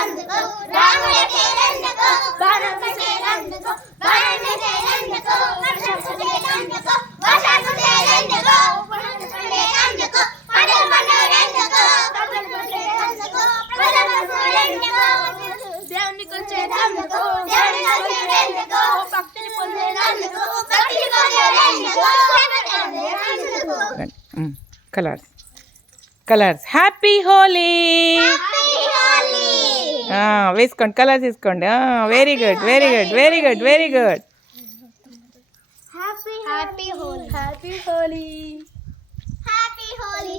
రందుకో రాముడికే రందుకో బాణముకే రందుకో బాణముకే రందుకో వర్షముకే రందుకో వర్షముకే రందుకో పడముకే రందుకో పడమను రందుకో పడముకే రందుకో పడమను రందుకో దేవునికి వచ్చే రందుకో దేవునికి వచ్చే రందుకో భక్తిని పొందే రందుకో భక్తిని పొందే రందుకో రందుకో కలర్స్ కలర్స్ హ్యాపీ హోలీ వేసుకోండి కలర్స్ వేసుకోండి very good very good very good very good happy happy Holi happy Holi happy Holi